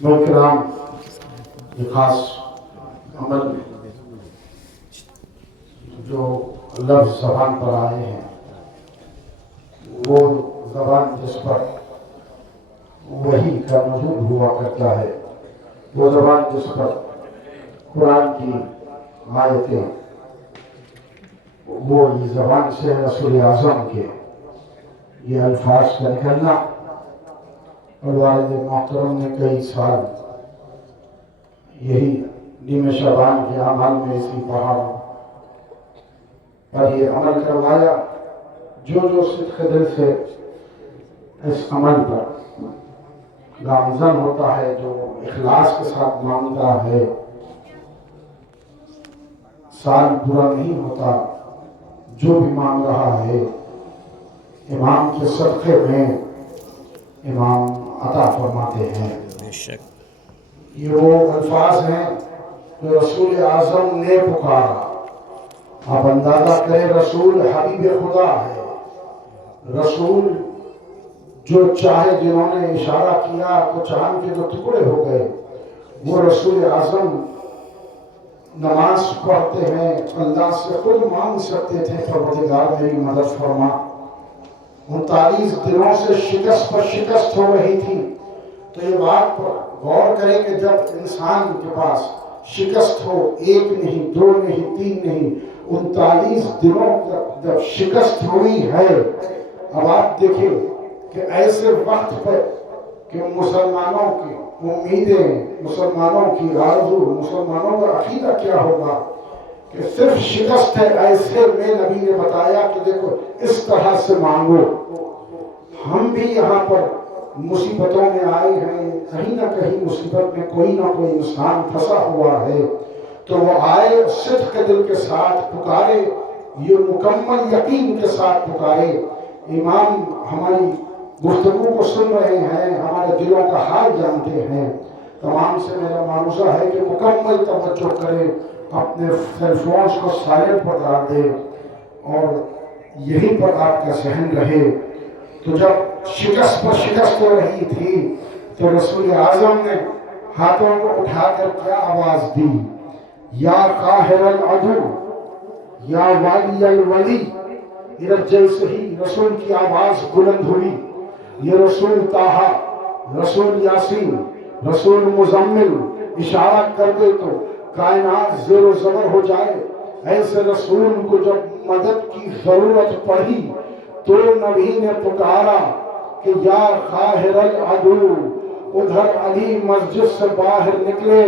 मोहतराम, ये खास अमल जो लफ्ज़ ज़बान पर आए हैं, वो ज़बान जिस पर वही का नज़ूल हुआ करता है, वो ज़बान जिस पर कुरान की आयतें, वो ये ज़बान से रसूल आज़म के ये अल्फाज का निकलना, और वालिद मोहतरम ने कई साल यही नीम शबान के अमल में इसी पहाड़ पर ये अमल करवाया। जो सिद्क़ दिल से इस अमल पर गामज़न होता है, जो इखलास के साथ मांगता है, साल पूरा नहीं होता, जो भी मांग रहा है इमाम के सदक़े में इमाम अता फरमाते हैं। बेशक ये वो अल्फाज हैं जो रसूल आज़म ने पुकारा। आप अंदाजा करें, रसूल हबीब खुदा है, रसूल जो चाहे, जिन्होंने इशारा किया तो चांद के जो टुकड़े हो गए, वो रसूल आज़म नमाज पढ़ते हैं, अल्लाह से खुद मांग सकते थे, परवरदिगार मेरी मदद फरमा। 39 दिनों से शिकस्त पर शिकस्त हो रही थी। तो ये बात पर गौर करें कि जब इंसान के पास शिकस्त हो, एक नहीं, दो नहीं, तीन नहीं, 39 दिनों तक जब शिकस्त हुई है, अब आप देखिए कि ऐसे वक्त पर कि मुसलमानों की उम्मीदें, मुसलमानों की आरज़ू, मुसलमानों का अकीदा क्या होगा कि सिर्फ शिकस्त है, ऐसे में नबी ने बताया कि देखो इस तरह से मांगो। हम भी यहाँ पर मुसीबतों में आए हैं, कहीं ना कहीं मुसीबत में कोई ना कोई इंसान फंसा हुआ है, तो वो आए सिद्क़ के दिल के साथ पुकारे, ये मुकम्मल यकीन के साथ पुकारे। इमाम हमारी गुफ्तगू को सुन रहे हैं, हमारे दिलों का हाल जानते हैं। तमाम से मेरा मानुसा है कि मुकम्मल तवज्जो करें, अपने सेलफोन्स को साइलेंट पर डाल दें और यहीं पर आपका सहन रहे। तो जब शिकस्त पर शिकस्त हो रही थी, तो रसूल आज़म ने हाथों को उठाकर क्या आवाज दी, या काहिरल अदू या वालियल वली। इधर जैसे ही रसूल की आवाज बुलंद हुई, ये रसूल ताहा, रसूल यासीन, रसूल मुजम्मिल इशारा कर दे तो कायनात ज़ेरो ज़बर हो जाए। ऐसे रसूल को जब मदद की जरूरत पड़ी तो नबी ने पुकारा कि या काहिरल अदू। उधर अली मस्जिद से बाहर निकले,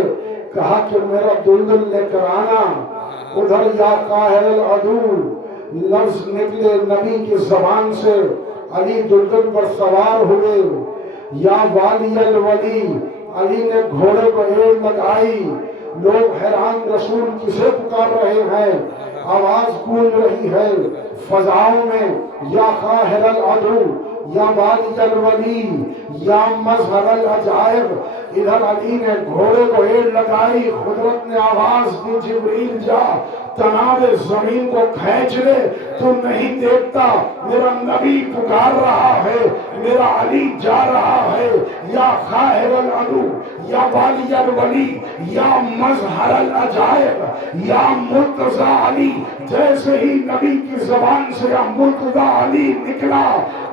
कहा कि मेरा दुल्दुल लेकर आना। उधर या काहिरल अदू लफ्ज निकले नबी की जबान से, अली दुल्दुल पर सवार हुए। या वालियल वली, अली ने घोड़े को एड़ लगाई। लोग हैरान, रसूल किसे पुकार रहे हैं? आवाज गूंज रही है फजाओं में, या काहिरल अदू या वालियल वली या मज़हरल अजायब। इधर अली ने घोड़े को एड़ लगाई, कुदरत ने आवाज दी, जिब्रील जा तनावे जमीन को खींच ले। तू नहीं देखता, मेरा नबी पुकार रहा है, मेरा अली जा रहा है। या काहिरल अदू या वालियल वली या मज़हरल अजायब या मुर्तज़ा अली। जैसे ही नबी की जबान से या मुर्तज़ा अली निकला,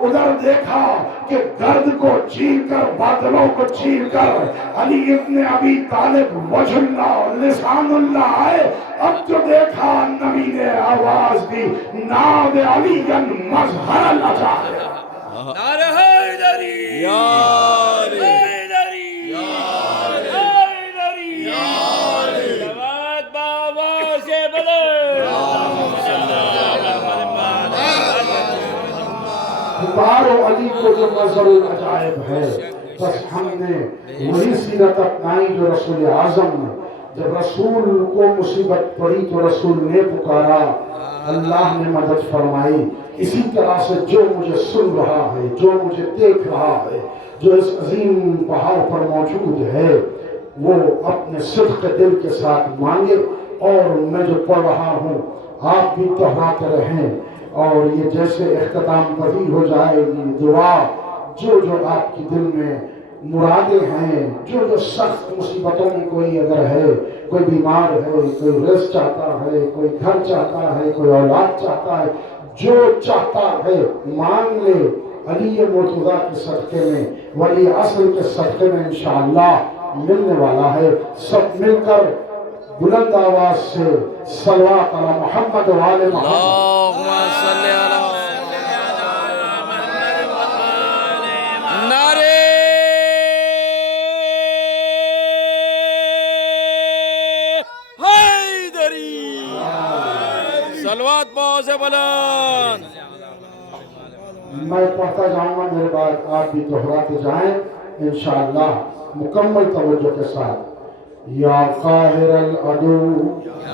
उधर देखा कि गर्द को चीर कर, बादलों को चीर कर अली इब्ने अबी तालिब वजहुल्लाह लिसानुल्लाह आए। अब जो देखा, नबी ने आवाज दी, नाद अलीयन मज़हरल अजायब। नारे हैदरी या हैदरी या हैदरी या जवाद बाबा से बोले। पुकारो अली को जो मज़हरुल अजायब है। बस हमने वही सीरत अपनाई जो रसूल आज़म ने, जब रसूल को मुसीबत पड़ी तो रसूल ने पुकारा, अल्लाह ने मदद फरमाई। इसी तरह से जो मुझे सुन रहा है, जो मुझे देख रहा है, जो इस अजीम पहाड़ पर मौजूद है, वो अपने सिद्क़ दिल के साथ मांगे। और मैं जो पढ़ रहा हूँ आप भी दोहराते रहें और ये जैसे इख्तिताम पजीर हो जाएगी दुआ, जो जो आपके दिल में मुरादें हैं, जो जो सख्त मुसीबतों में कोई अगर है, कोई बीमार है, कोई रिज़्क़ चाहता है, कोई घर चाहता है, कोई औलाद चाहता है, जो चाहता है मांग ले अली मुर्तज़ा के सदक़े में, वली असर के सदक़े में इंशाअल्लाह मिलने वाला है। सब मिलकर बुलंद आवाज से सल्लल्लाहु अला मुहम्मद व आले मुहम्मद। नारे हैदरी सलवात बहुत से बुलंद। मैं पढ़ता जाऊंगा, मेरे बाद आप भी दोहराते जाएं इंशाअल्लाह मुकम्मल तवज्जो के साथ। या काहिरल अदू,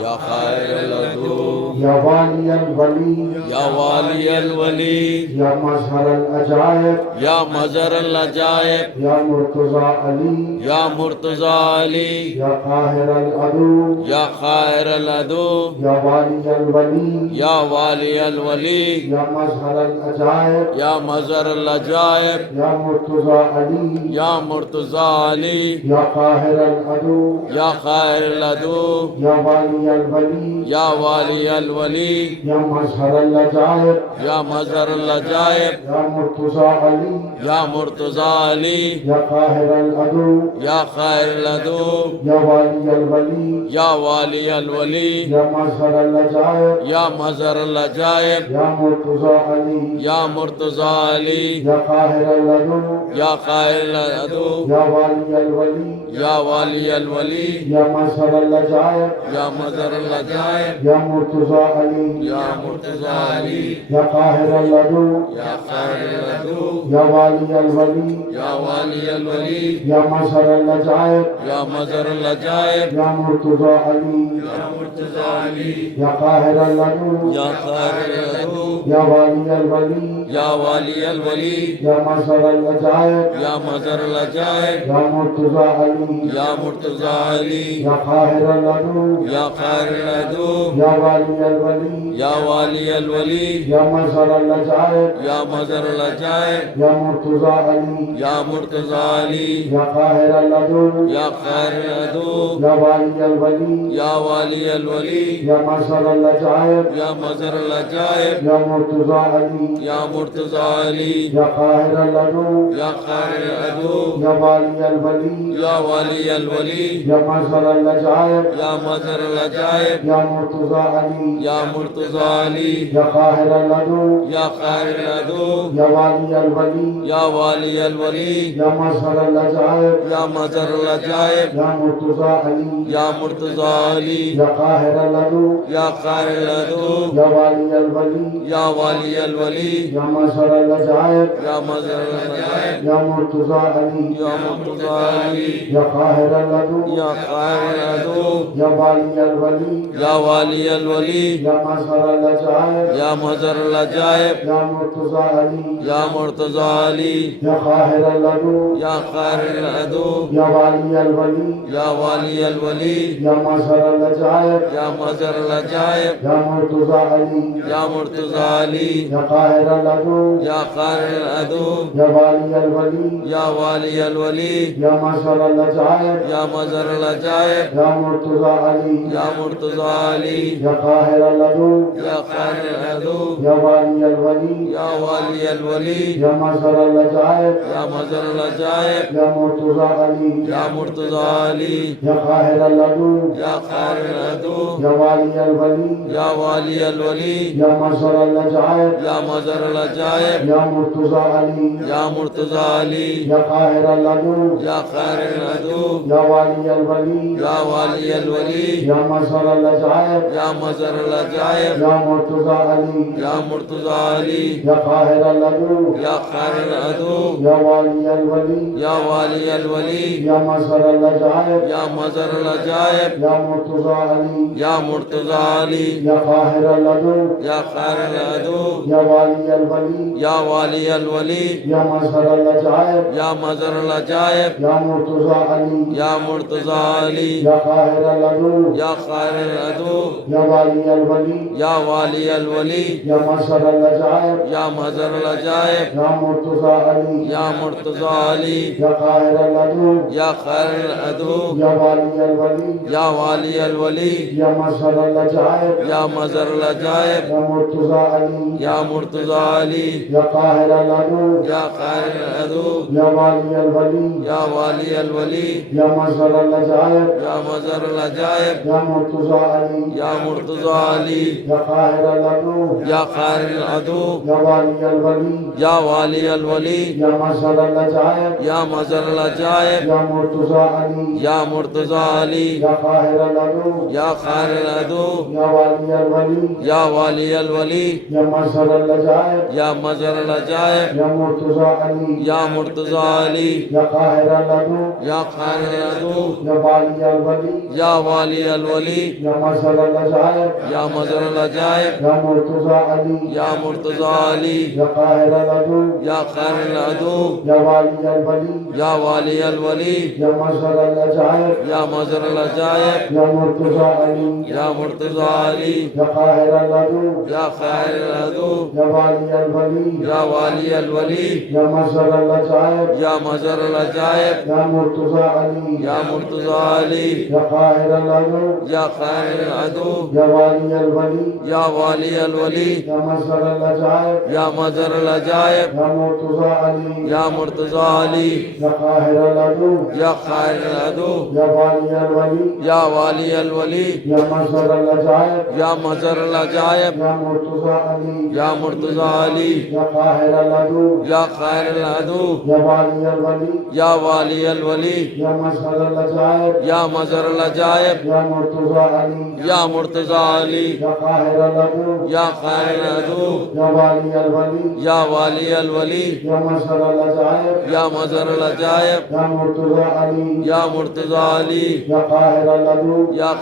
या खायरल अदू, या वालियल वली, या वालियल वली, या मजहरल अजायब, या मजरल अजायब, या मुर्तज़ा अली, या मुर्तज़ा अली, या काहिरल अदू, या खायरल अदू, या वालियल वली, या वालियल वली, या मजहरल अजायब, या मजरल अजायब, या मुर्तज़ा अली, या मुर्तज़ा अली, या काहिरल अदू, या खायरल अदू, या वालियल वली, या वालियल वली, या मजहरल अजायब, या मजरल अजायब, या मुर्तज़ा अली, या मुर्तज़ा अली, या काहिरल अदू, या खायरल अदू, या वालियल वली, या वालियल वली, या मजहरल अजायब, या मजरल अजायब, या मुर्तज़ा अली, या मुर्तज़ा अली, या काहिरल अदू, या खायरल अदू, या वालियल वली, या वालियल वली, या मजहरल अजायब, या मजरल अजायब, या मुर्तज़ा अली, या मुर्तज़ा अली, या काहिरल अदू, या खायरल अदू, या वालियल वली, या वालियल वली, या मजहरल अजायब, या मजरल अजायब, या मुर्तज़ा अली, या मुर्तज़ा अली, या काहिरल अदू, या खायरल अदू, या वालियल वली, या वालियल वली, या मजहरल अजायब, या मजरल अजायब, या मुर्तज़ा अली, या मुर्तज़ा अली, या काहिरल अदू, या खायरल अदू, या वालियल वली, या वालियल वली, या मजहरल अजायब, या मजरल अजायब, या मुर्तज़ा अली, या मुर्तज़ा अली, या काहिरल अदू, या खायरल अदू, या वालियल वली, या वालियल वली, या मजहरल अजायब, या मजरल अजायब, या मुर्तज़ा अली, या मुर्तज़ा अली, या काहिरल अदू, या खायरल अदू, या वालियल वली, या वालियल वली, या मजहरल अजायब, या मजरल अजायब, या मुर्तज़ा अली, या मुर्तज़ा अली, या काहिरल अदू, या खायरल अदू, या वालियल वली, या वालियल वली, या मजहरल अजायब, या मजरल अजायब, या मुर्तज़ा अली, या मुर्तज़ा अली, या काहिरल अदू, या खायरल अदू, या वालियल वली, या वालियल वली, या मजहरल अजायब, या मजरल अजायब, या मुर्तज़ा अली, या मुर्तज़ा अली, या काहिरल अदू, या खायरल अदू, या वालियल वली, या वालियल वली, या मजहरल अजायब, या मजरल अजायब, या मुर्तज़ा अली, या मुर्तज़ा अली, या काहिरल अदू, या खायरल अदू, या वालियल वली, या वालियल वली, या मजहरल अजायब, या मजरल अजायब, या मुर्तज़ा अली, या मुर्तज़ा अली, या काहिरल अदू, या खायरल अदू, या वालियल वली, या वालियल वली, या मजहरल अजायब, या मजरल अजायब, या मुर्तज़ा अली, या मुर्तज़ा अली, या काहिरल अदू, या खायरल अदू, या वालियल वली, या वालियल वली, या मजहरल अजायब, या मजरल अजायब, या मुर्तज़ा अली, या मुर्तज़ा अली, या काहिरल अदू, या खायरल अदू, या वालियल वली, या वालियल वली, या मजहरल अजायब, या मजरल अजायब, या मुर्तज़ा अली, या मुर्तज़ा अली, या काहिरल अदू, या खायरल अदू, या वालियल वली, या वालियल वली, या मजहरल अजायब, या मजरल अजायब, या मुर्तज़ा अली, या मुर्तज़ा अली, या काहिरल अदू, या खायरल अदू, या वालियल वली, या वालियल वली, या मजहरल अजायब, या मजरल अजायब, या मुर्तज़ा अली, या मुर्तज़ा अली, या काहिरल अदू, या खायरल अदू, या वालियल वली, या वालियल वली, या मजहरल अजायब, या मजरल अजायब, या मुर्तज़ा अली, या मुर्तज़ा मुर्तजा अली या काहिर लदू या खायर अदू या वाली अल वली या वाली अल वली या मसर अल अजायब या मजर लजायब या मुर्तजा अली या मुर्तजा अली या काहिर लदू या खायर अदू या वाली अल वली या वाली अल वली या मसर अल अजायब या मजर लजायब या मुर्तजा अली या मुर्तजा अली या काहिर लदू या खायर अदू या वाली अल वली या वाली अल वली या मसर अल अजायब या मजर लजायब या मुर्तजा अली या मुर्तजा अली या काहिर लदू या खायर अदू या वाली अल वली या वाली अल वली या मसर अल अजायब या मजर लजायब या मुर्तजा अली या मुर्तजा अली या काहिर लदू या खायर अदू या वाली अल वली या वाली अल वली या मसर अल अजायब या मजर लजायब या मुर्तजा अली या मुर्तजा अली या काहिर लदू या खायर अदू या वाली अल वली या वाली अल वली या मसर अल अजायब या मजर लजायब या मुर्तजा अली या मुर्तजा अली या काहिर लदू या खायर अदू या वाली अल वली या वाली अल वली या मसर अल अजायब या मजर लजायब या मुर्तजा अली या मुर्तजा अली या काहिर लदू या खायर अदू या वाली अल वली या वाली अल वली या मसर अल अजायब या मजर लजायब या मुर्तजा अली या मुर्तजा अली या काहिर लदू या खायर अदू या वाली अल वली या वाली अल वली या मसर अल अजायब या मजर लजायब या मुर्तजा अली या मुर्तजा अली या काहिर लदू या खायर अदू या वाली अल वली या वाली अल वली या मसर अल अजायब या मजर लजायब या मुर्तजा अली या मुर्तजा अली या काहिर लदू या खायर अदू या वाली अल वली या वाली अल वली या मसर अल अजायब या मजर लजायब या मुर्तजा अली या मुर्तजा अली या काहिर लदू या खायर अदू या वाली अल वली या वाली अल वली या मसर अल अजायब या मजर लजायब या मुर्तजा अली या मुर्तजा अली या काहिर लदू या खायर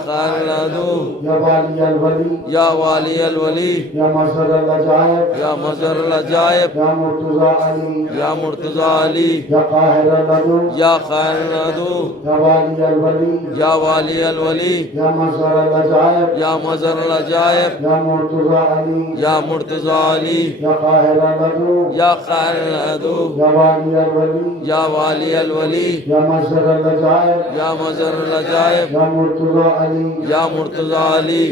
अदू या वाली अल वली या वाली अल वली या मसर अल अजायब या मजर लजायब या मुर्तजा अली या मुर्तजा अली या काहिर लदू या खायर अदू या वाली अल वली या वाली अल वली या मसर अल अजायब या मजर लजायब या मुर्तजा अली या मुर्तजा अली या काहिर लदू या खायर अदू या वाली अल वली या वाली अल वली या मसर अल अजायब या मजर लजायब या मुर्तजा अली या मुर्तजा अली या काहिर लदू या खायर अदू या वाली अल वली या वाली अल वली या मसर अल अजायब या मजर लजायब या मुर्तजा अली या मुर्तजा अली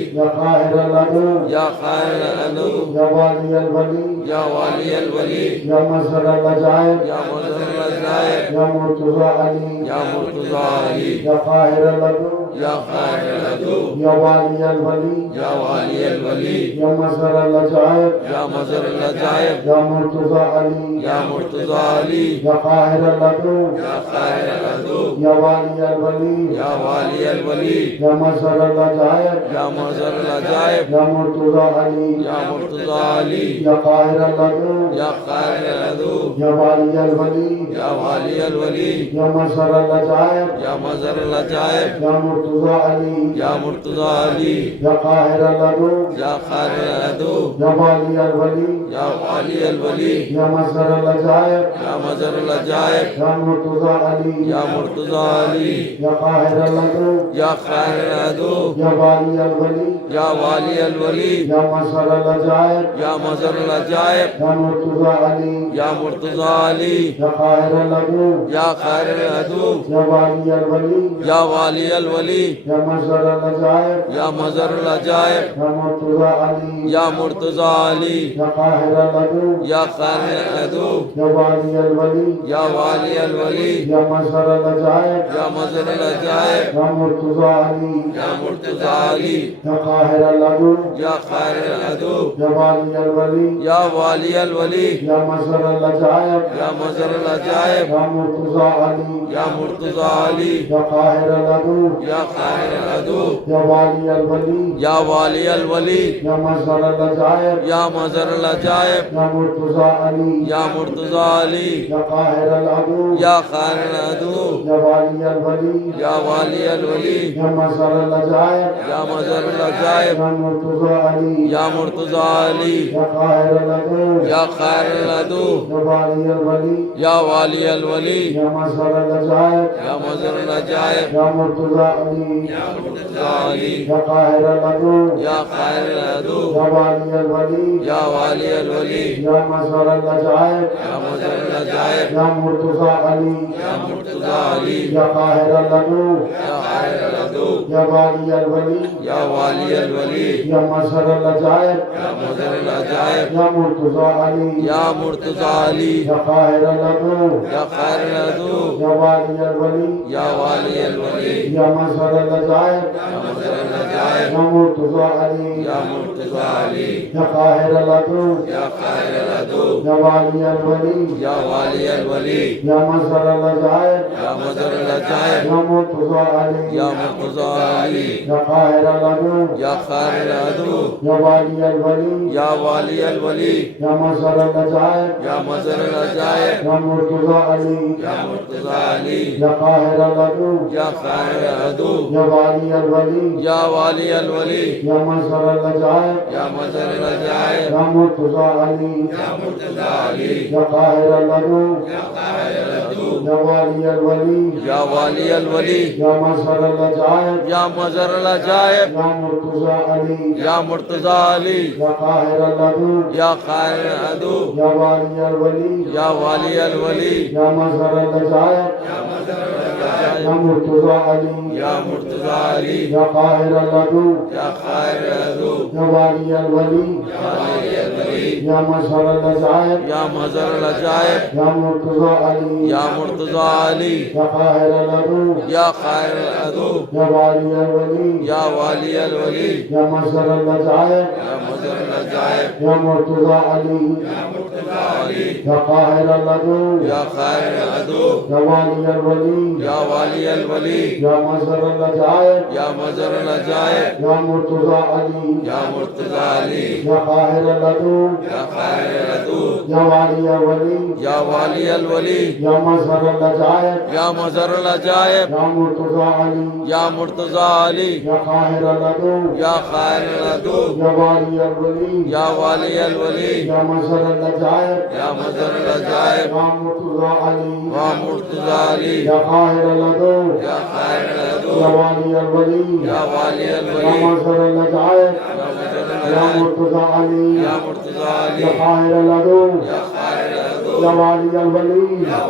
या काहिर लदू या खायर अदू या वाली अल वली या वाली अल वली या मसर अल अजायब या मजर लजायब या मुर्तजा अली या मुर्तजा अली या काहिर लदू या खायर अदू या वाली अल वली या वाली अल वली या मसर अल अजायब या मजर लजायब या मुर्तजा अली या मुर्तजा अली या काहिर लदू या खायर अदू या वाली अल वली या वाली अल वली या मसर अल अजायब या मजर लजायब या मुर्तजा अली या मुर्तजा अली या काहिर लदू या खायर अदू या वाली अल वली या वाली अल वली या मसर अल अजायब या मजर लजायब या मुर्तजा अली या मुर्तजा अली या काहिर लदू या खायर अदू या वाली अल वली या वाली अल वली या मसर अल अजायब या मजर लजायब या मुर्तजा अली या मुर्तजा अली या काहिर लदू या खायर अदू या वाली अल वली या वाली अल वली या मसर अल अजायब या मजर लजायब या मुर्तजा अली या मुर्तजा अली या काहिर लदू या खायर अदू या वाली अल वली या वाली अल वली या मसर अल अजायब या मजर लजायब या मुर्तजा अली या मुर्तजा अली या काहिर लदू या खायर अदू या वाली अल वली या वाली अल वली या मसर अल अजायब या मजर लजायब या मुर्तजा अली या मुर्तजा अली या काहिर लदू या या खाहिर अदू या वाली अल वली या वाली अल वली या मजहर अल अजायब या मजर अल अजायब या मुर्तजा अली या मुर्तजा अली या काहिर अल अदू या खाहिर अदू या वाली अल वली या वाली अल वली या मजहर अल अजायब या मजर अल अजायब या मुर्तजा अली या मुर्तजा अली या काहिर अल अदू या खाहिर अदू या वाली अल वली या वाली अल वली या मजहर अल अजायब या मजर अल अजायब या मुर्तजा अली या मुर्तजा अली या काहिर अल अदू या खाहिर अदू या वाली अल वली या वाली अल वली या मजहर अल अजायब या मजर अल अजायब या मुर्तजा अली या मुर्तजा अली या काहिर अल अदू या खाहिर अदू या वाली अल वली या वाली अल वली या मजहर अल अजायब या मजर अल अजायब या मुर्तजा अली या मुर्तजा अली या काहिर अल अदू या खाहिर अदू या वाली अल वली या वाली अल वली या मजहर अल अजायब या मजर अल अजायब या मुर्तजा अली या मुर्तजा अली या काहिर अल अदू या खाहिर अदू या वाली अल वली या वाली अल वली या मजहर अल अजायब या मजर अल अजायब या मुर्तजा अली या मुर्तजा अली या काहिर अल अदू या खाहिर अदू या वाली अल वली या वाली अल वली या मजहर अल अजायब या मजर अल अजायब या मुर्तजा अली या मुर्तजा अली या काहिर अल अदू या खाहिर अदू या वाली अल वली या वाली अल वली या मजहर अल अजायब या मजर अल अजायब या मुर्तजा अली या मुर्तजा अली या काहिर अल अदू या खाहिर अदू या वाली अल वली या वाली अल वली या मजहर अल अजायब या मजर अल अजायब या मुर्तजा अली या मुर्तजा अली या काहिर अल अदू या खाहिर अदू या वाली अल वली या वाली अल वली या मजहर अल अजायब या मुर्तजा अली या मुर्तजा अली या काहिर अल अदू या खाहिर अदू या वाली अल वली या मजहर अल अजायब या मजर अल अजायब या मुर्तजा अली या मुर्तजा अली या काहिर अल अदू या खाहिर अदू या वाली अल वली या वाली अल वली या मजहर अल अजायब या मजर अल अजायब या मुर्तजा अली या काहिर अल अदू या खाहिर अदू या वाली अल वली या वाली अल वली या मजहर अल अजायब या मजर अल अजायब या मुर्तजा अली या मुर्तजा अली या काहिर अल अदू या खाहिर अदू या वाली अल वली या वाली अल वली या मजहर अल अजायब या मजर अल अजायब या मुर्तजा अली या मुर्तजा अली या काहिर अल अदू या खाहिर अदू या वाली अल वली या वाली अल वली या मजहर अल अजायब या मजर अल अजायब या मुर्तजा अली या मुर्तजा अली या काहिर अल अदू या खाहिर अदू या वाली अल वली या वाली अल या वली मजहर अल अजायब या मजर अल या अजायब मुर्तजा अली या मुर्तजा अली या काहिर अल अदू या खाहिर अदू या वाली अल वली या वाली अल वली या मजहर अल अजायब या मुर्तजा अली मुर्तजा अली या काहिर अल अदू या खाहिर अदू या वाली अल वली या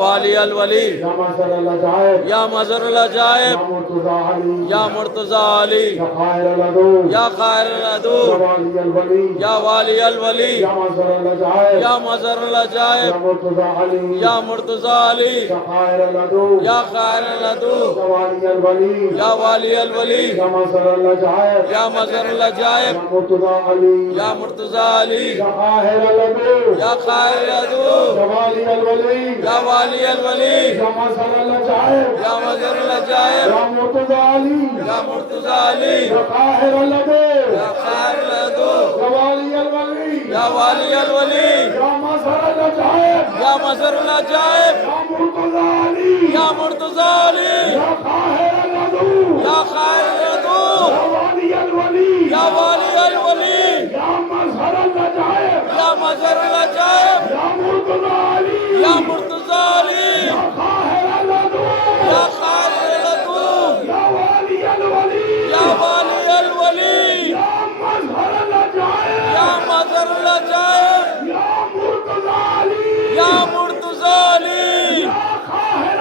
वाली अल वली या मजहर अल अजायब या मजर अल अजायब या मुर्तजा अली या मुर्तजा अली या काहिर अल अदू या खाहिर अदू या वाली अल वली या वाली अल वली या मजहर अल अजायब या मजर अल या अजायब मुर्तजा अली या मुर्तजा अली या काहिर अल अदू या खाहिर अदू या वाली अल वली या वाली अल वली या मजहर अल अजायब या मजर अल अजायब या मुर्तजा अली या मुर्तजा अली या काहिर अल अदू या खाहिर अदू या वाली अल वली या वाली अल वली या मजहर अल अजायब या मजर अल अजायब या मुर्तजा अली या मुर्तजा अली या काहिर अल अदू या खाहिर अदू या वाली अल वली या वाली अल वली या मजहर अल अजायब या मजर अल अजायब या मुर्तजा अली या मुर्तजा अली या काहिर अल अदू या खाहिर अदू या वाली अल वली या वाली अल वली या मजहर अल अजायब या मजर अल अजायब या मुर्तजा अली या मुर्तजा अली या काहिर अल अदू या खाहिर अदू या वाली अल वली या वाली अल वली या मजहर अल अजायब या मजर अल अजायब या मुर्तजा अली या मुर्तजा अली या काहिर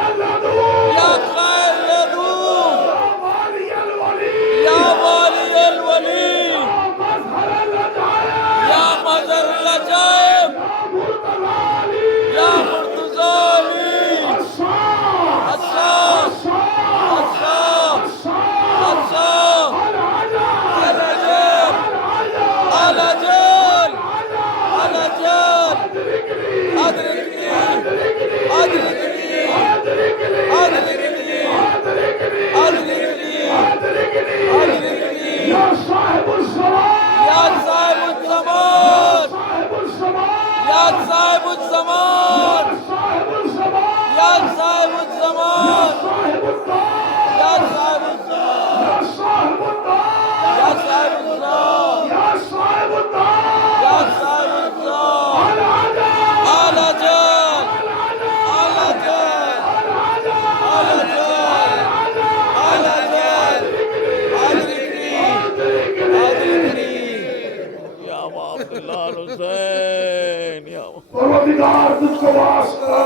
तुझको वास्ता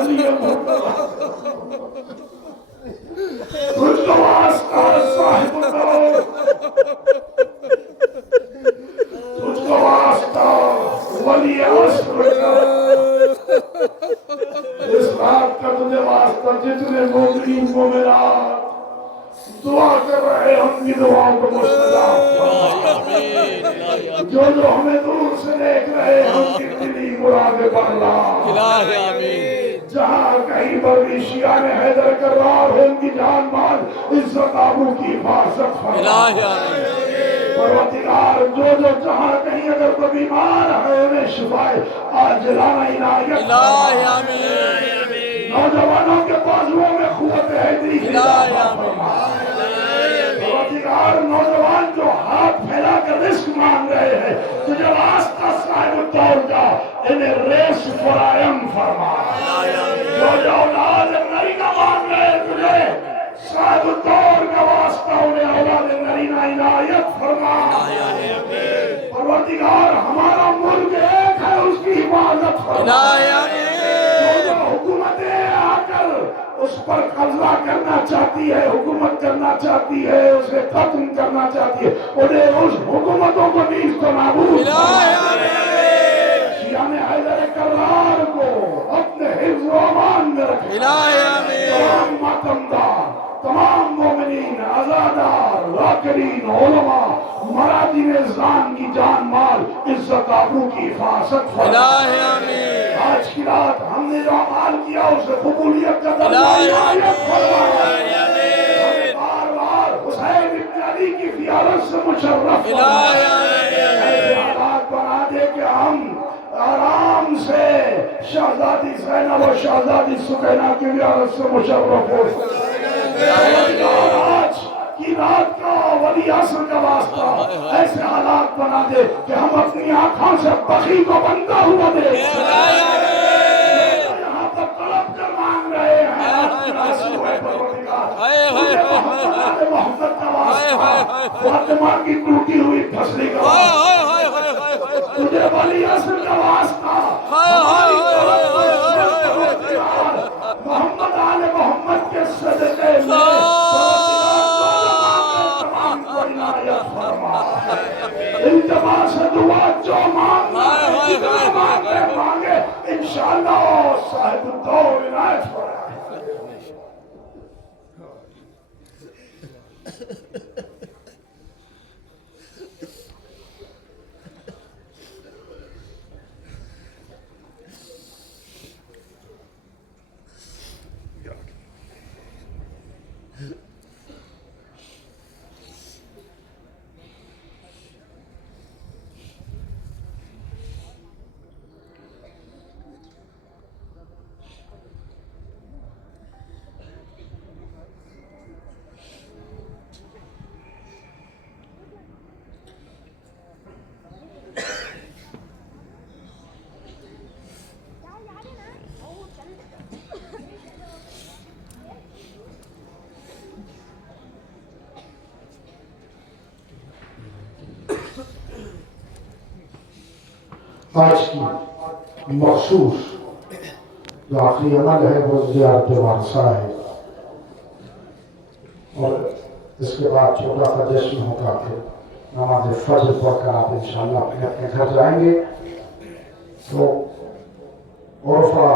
अली मुर्तजा, तुझको वास्ता साहिबुल्लाह, तुझको वास्ता वली अस्र का। इस रात का तुझे वास्ता जितने मोमिनीन मोमिनात दुआ कर रहे हैं उनकी दुआओं को मुस्तजाब फरमा। जो हमें दूर से देख रहे हैं उनकी दिली मुरादें बरला। जहाँ कहीं पर भी शियान हैदर करार हो उनकी जान माल इज्जत आबू की हिफाजत फरमा। परवरदिगार जो जहाँ कहीं अगर कोई बीमार है उन्हें शिफाए आजिलाना इनायत फरमा। नौजवानों के बाजुओं में क़ुव्वत हैदरी की इनायत फरमा। परवरदिगार नौजवान जो हाथ फैला कर रिस्क मांग रहे हैं तुझे रास्ता साहिब तौर का इन्हें रेस फरायम फरमा। जो औलाद नरीना मांग रहे तुझे साहिब तौर का वास्ता उन्हें औलाद नरीना इनायत फरमा। परवरदिगार हमारा मुल्क एक है उसकी हिफाजत फरमा। जो हुकूमतें आकर उस पर कब्जा करना चाहती है, हुकूमत करना चाहती है, उसे खत्म करना चाहती है, उन्हें उस हुकूमतों को नीज़ तो नाबूद शियान हैदर करार को अपने हिफ्ज़ व अमान में रखे। तमाम मातमदार, तमाम मोमिनीन, आज़ादार, ज़ाकिरीन, उलमा, मरादीन जान की जान माल इज्जत आबरू की हिफाजत फरमा। आज की रात हमने जो अमाल किया उसे कबूलियत का दर्जा इनायत फरमा। बार-बार हुसैन इब्न अली की ज़ियारत से मुशर्रफ फरमा। ऐसे हालात बना दे कि हम आराम से शहजादी ज़ैनब और शहजादी सुकैना की ज़ियारत से मुशर्रफ हो। आज की रात का वली असर का वास्ता ऐसे हालात बना दे कि हम अपनी आंखों से बखी को बनता हुआ देख। यहाँ पर तड़प कर मांग रहे हैं मोहम्मद का वास्ता, फातिमा की टूटी हुई फसली का वास्ता, तुझे वली असर का वास्ता, मोहम्मद आले मोहम्मद के सदक़े में इल्तिमा से दुआ जो मांगे इंशाअल्लाह साहिब दौर इनायत फरमाए। आज की मखसूस जो आखिरी अमल है वो ज़ियारत वारसा है और इसके बाद छोटा सा जश्न होगा कि नमाज फजर पढ़कर आप इंशाअल्लाह अपने अपने घर जाएंगे। तो उर्फा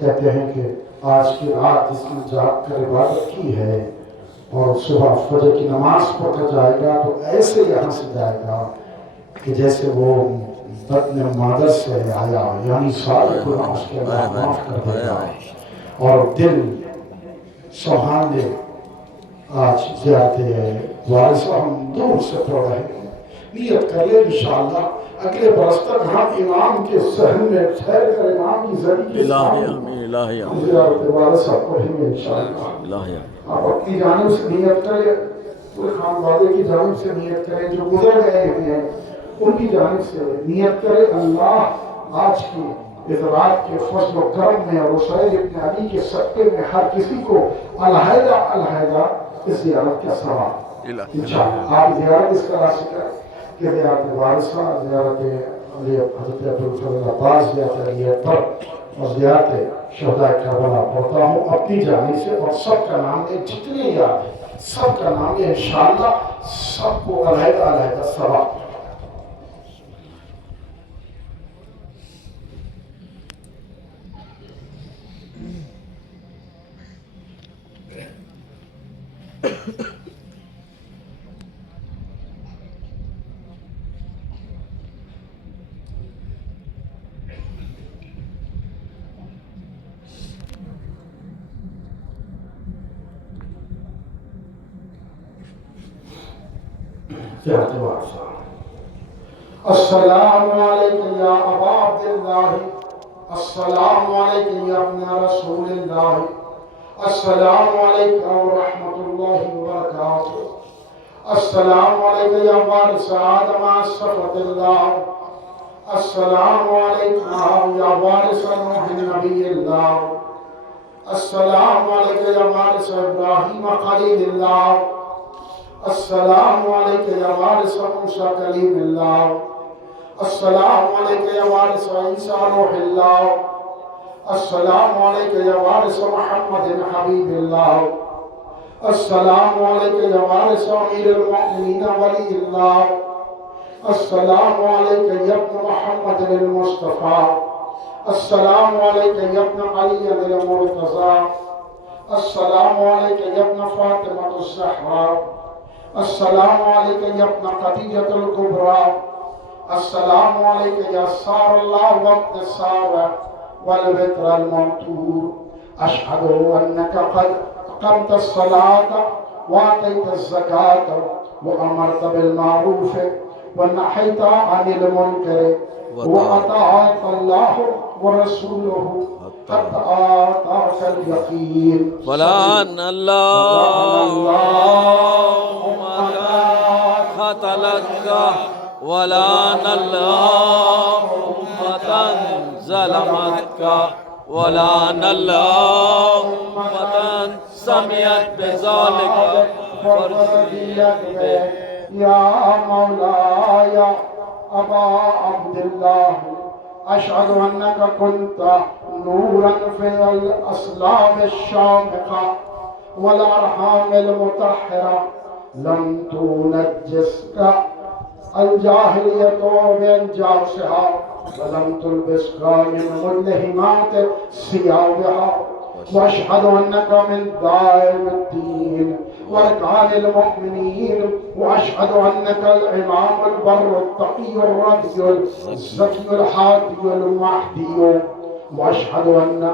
कहते हैं कि आज की रात जिसने जाग कर इबादत की है और सुबह फजर की नमाज पढ़कर जाएगा तो ऐसे यहाँ से जाएगा कि जैसे वो बदन मादर से आया, यानी सारे गुनाह उसके अल्लाह माफ कर देगा और दिल सुहाने। आज ज़ियारत वारिसा हम दूर से पढ़ रहे हैं, नियत कर ले इंशाअल्लाह अगले बरस तक हम इमाम के सहन में ठहर कर इमाम की ज़रिए ज़ियारत वारिसा पढ़ेंगे इंशाअल्लाह। आप अपनी जानिब से नियत करें, पूरे खानवादे की जानिब से नियत करें, जो गुजर गए हैं उनकी जानिब से नियत करे अल्लाह आज की इस रात के फजल व करम में और हुसैन इब्न अली के सदक़े में हर किसी को अलहैदा अलहैदा इस ज़ियारत का सवाब इंशाअल्लाह। आप ज़ियारत इस तरह से करें कि ज़ियारत वारिसा, ज़ियारत हज़रत अब्दुल फज़ल अब्बास पर मज़ियात शहदा करबला पढ़ता हूँ अपनी जानी से, और सबका नाम ले, जितने याद है सबका नाम ले, इंशाअल्लाह सबको अलहदा अलहदा सवाब। अस्सलामु अलैकुम या अबा अब्दुल्लाह, अस्सलामु अलैकुम या इब्न रसूलिल्लाह, अस्सलामु अलैकुम व रहमतुल्लाहि व बरकातुहू, अस्सलामु अलैकुम या वारिस आदम सफ़तिल्लाह, अस्सलामु अलैकुम या वारिस नूह नबील्लाह, अस्सलामु अलैकुम या वारिस इब्राहीम खलीलुल्लाह, अस्सलामु अलैकुम या वारिस मूसा कलीमुल्लाह, अस्सलामु अलैकुम या वारिस ईसा रूहुल्लाह, अस्सलामु अलैकुम या वारिस मुहम्मद हबीबुल्लाह, अस्सलामु अलैकुम या वारिस अमीरुल मोमिनीन वलीउल्लाह, अस्सलामु अलैकुम या इब्न मुहम्मद अल मुस्तफा, अस्सलामु अलैकुम या इब्न अली अल मुर्तज़ा, अस्सलामु अलैकुम या इब्न फातिमा अज़-ज़हरा, अस्सलामु अलैकुम या इब्न खदीजतुल कुबरा, अस्सलामु अलैकुम या सारल्लाह वक्त सारा वल वित्रल मौतूर, अशहदु अन्नका क़द अक़मत अस्सलात व आतैत अज़्ज़कात व अमरत बिल मारूफ व नहैत अनिल मुनकर व अताअक अल्लाह व रसूलुहु हत्ता आताकल यकीन। वलान अल्लाहुम्मा खतलका वलान अल्लाहुम्मा ज़लमतका वलान अल्लाहुम्मा समिअत बिज़ालिका फरज़ियत बे या मौलाया अबा अब्दुल्लाह, अशहदु अन्नका कुन्ता नूरन फिल अस्लाब अश-शामिखा वल अरहामिल मुतहहरा, लम तुनज्जिसका अल जाहिलियतु बिअनजासिहा व लम तुलबिसका मिन मुल्हिमात सियाबिहा, व अशहदु अन्नका मिन दाइमिद्दीन व अरकानिल मुमिनीन, व अशहदु अन्नका अल इमामुल बर्रुत तक़ियुर रज़ियुल ज़कियुल हादियुल महदियु, व अशहदु अन्ना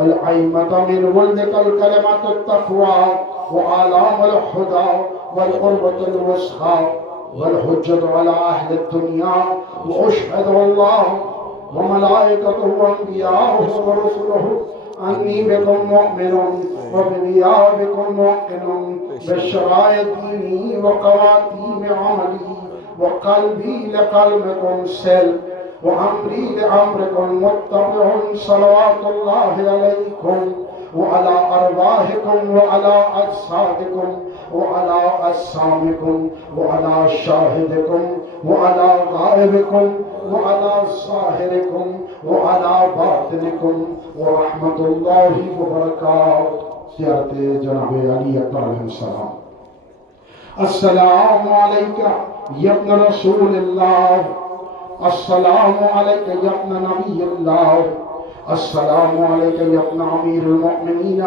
अल अइम्मता मिन वल्दिकल कलिमतुत तक़वा व आलामुल हुदा वल उर्वतुल वुस्क़ा वल हुज्जतु अला अहलि दुनिया, व अशहदु अल्लाह व मलाइकतुहु व अंबियाउहु व रुसुलुहु अन्नी बिकुम मुमिनुन व बिरियाबिकुम मुक़िनुन बिशराइ दीनी व क़वातीम अमली व क़ल्बी लिक़ल्बिकुम सिल व अमरी लिअम्रिकुम मुत्तबिउन सलवातुल्लाहि अलैकुम व अला अरवाहिकुम व अला अजसादिकुम व अला अस्सामिकुम व अला शाहिदिकुम व अला गाइबिकुम व अला ज़ाहिरिकुम व अला बातिनिकुम व रहमतुल्लाहि व बरकातुहू। ज़ियारत जनाब अली अकबर अलैहिस्सलाम। अस्सलामु अलैका या इब्न रसूलिल्लाह, अस्सलामु अलैका या इब्न नबियिल्लाह, अस्सलामु अलैका या इब्न अमीरुल मोमिनीन,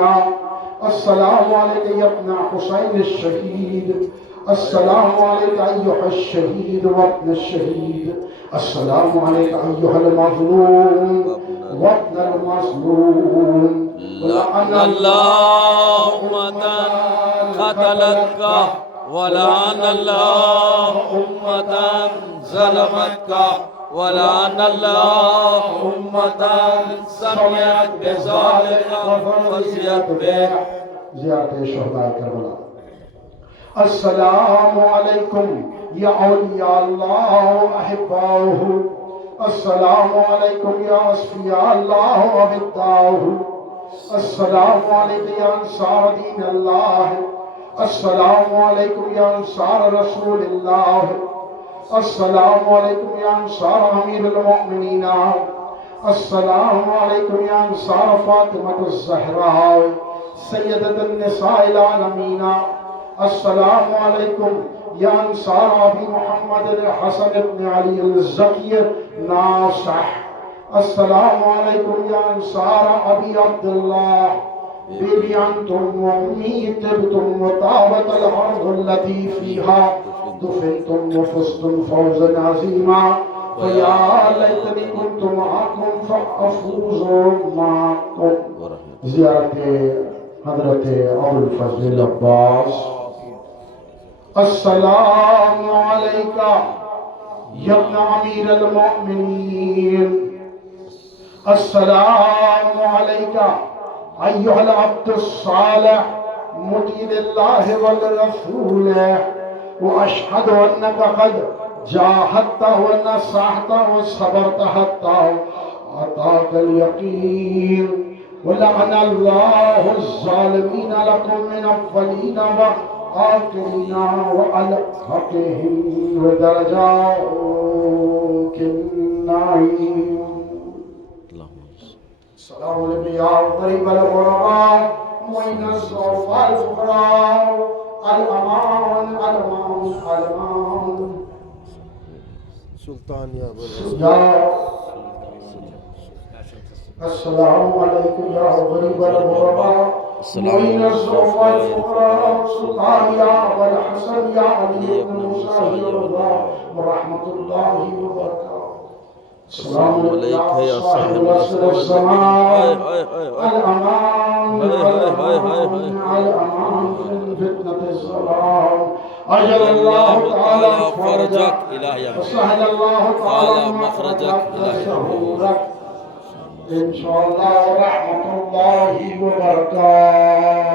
अस्सलामु अलैका या इब्न हुसैन अश-शहीद, अस्सलामु अलैका अय्युहा अश-शहीद व इब्न अश-शहीद, अस्सलामु अलैका अय्युहल मज़लूम व इब्न अल-मज़लूम, लअन अल्लाहु मन क़तलका वलान अल्लाहुम्मा ज़लमतका वलान अल्लाहुम्मा समिअत बिज़ालिका फरज़ियत बे। ज़ियारत शहदा करबला। अस्सलामु अलैकुम या औलिया अल्लाह व अहिब्बाहु, अस्सलामु अलैकुम या अस्फिया अल्लाह व अबिद्दाहु, अस्सलामु अलैकुम या अंसार दीन अल्लाह, अस्सलामु अलैकुम या अंसार रसूलिल्लाह, السلام عليكم يا أنصار أمير المؤمنين. السلام عليكم يا أنصار فاطمة الزهراء سيدة النساء العالمين. السلام عليكم يا أنصار أبي محمد الحسن بن علي الزكي ناصح. السلام عليكم يا أنصار أبي عبد الله. بيبي أنتم وأمي طبتم وطابت الأرض التي فيها دفنتم وفزتم فوزا عظيما. فيا ليتني كنت معكم فأفوز معكم. زيارة حضرت أبو الفضل العباس. السلام عليك يا ابن أمير المؤمنين. السلام عليك أيها العبد الصالح مطيع الله والرسول. وأشهد أنك قد جاهدت ونصحت وصبرت حتى أتاك اليقين. ولعن الله الظالمين لكم من أولين وآخرين وألحقهم ودرجات النعيم. السلام عليكم يا غريب الغرباء معين الضعفاء الفقراء. الأمان الأمان الأمان. سلطان يا السلام عليكم يا غريب الغرباء معين الضعفاء الفقراء. سلطان يا أبا الحسن يا علي بن موسى ورحمة الله وبركاته. السلام عليك يا صاحب العصر والزمان. الأمان الأمان في فتنة الظلام. أجل الله تعالى فرجك وسهل الله تعالى مخرجك إن شاء الله ورحمة الله وبركاته.